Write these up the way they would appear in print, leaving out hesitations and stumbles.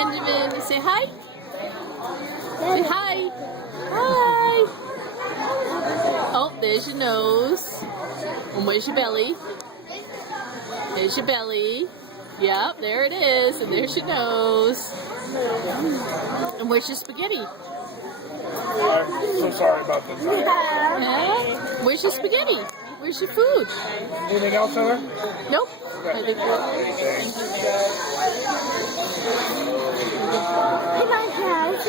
Benjamin, say hi. Say hi. Hi. Oh, there's your nose. And where's your belly? There's your belly. Yep, there it is. And there's your nose. And where's your spaghetti? I'm so sorry about this. Yeah. Where's your spaghetti? Where's your food? Anything else, Heather? Nope. I think we're... Come on, guys.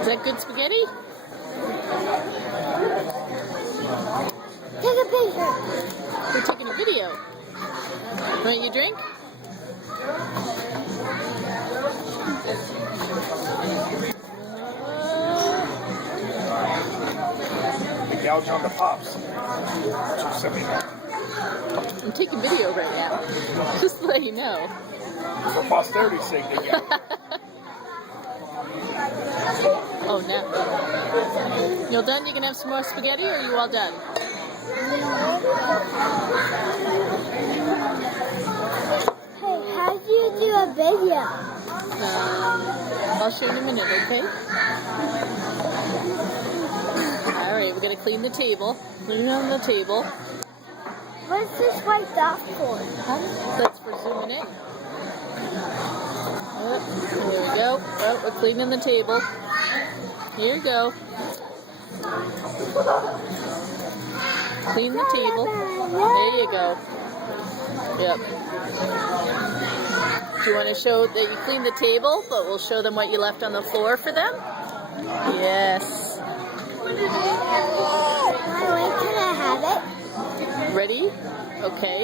Is that good spaghetti? Take a picture. We're taking a video. Want you drink? Gouge on the pops. Send me that. I'm taking video right now. Just to let you know. For posterity's sake, they get it. Oh, no. You all done? You can have some more spaghetti, or are you all done? Hey, how do you do a video? I'll show you in a minute, okay? Alright, we're going to clean the table. Clean on the table. What's this white dot for? That's for zooming in. Oh, there we go. Oh, we're cleaning the table. Here we go. Clean the table. There you go. Yep. Do you want to show that you cleaned the table, but we'll show them what you left on the floor for them? Yes. Can I have it? Ready? Okay.